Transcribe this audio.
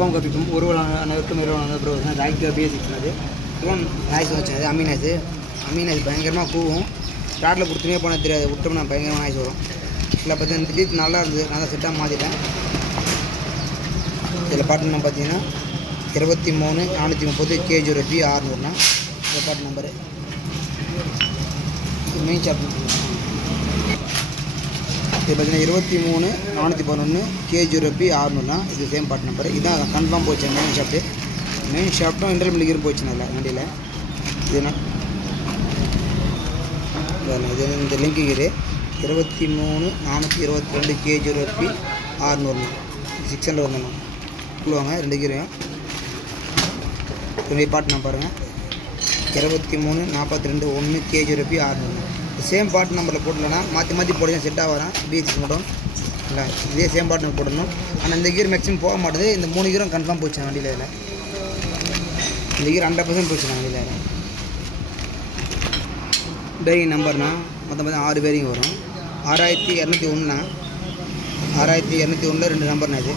கப்பம் கப்பிக்கும் ஒரு அனைவருக்கும் இருபது ப்ரோ ராய்க்கு பேசிக்ஸ் அது இவன் நாய்ஸ் வச்சது அமீனாய்ஸ் பயங்கரமாக கூவும் ஸ்டார்ட்டில் கொடுத்துனே போனால் தெரியாது விட்டோம்னா பயங்கரமாக நாய்ஸ் வரும். இதில் பார்த்தீங்கன்னா திடீர்னு நல்லா இருந்தது, நல்லா செட்டாக மாற்றிட்டேன். இதில் பாட்டு பார்த்தீங்கன்னா 23,430 K0P 600னா இந்த பாட்டு நம்பரு மெயின் ஷாப். இது பார்த்தீங்கன்னா 23,411 K0P 600னா இது சேம் பாட்டு நம்பர். இதுதான் கன்ஃபார்ம் போச்சு மெயின் ஷாப்டும் இன்டர்வல் மில்லிகிரும் போச்சுண்ணா இல்லை வண்டியில். இதுனா இது இந்த லிங்க்கு இது 23,422 K0P 600னா 600 வரணும் சொல்லுவாங்க 2 கீரையும். ரெண்டு பாட்டு நான் பாருங்கள் 23,42 K0P 600 சேம் பாட்டு நம்பரில் போடலன்னா மாற்றி போடுங்க செட்டாக வரேன் பிஎஸ்சி மட்டும் இல்லை இதே சேம் பாட்டு நம்பர் போடணும். ஆனால் இந்த கீர் மேக்ஸிமம் போக மாட்டேது. இந்த 3 கீரும் கன்ஃபார்ம் போச்சு வண்டியில். இதில் இந்த கீர் 100% போச்சு வண்டியில். பேரிங் நம்பர்னால் மொத்தம் 6 பேரிங் வரும். 6201னா 6201 2 நம்பர்னா இது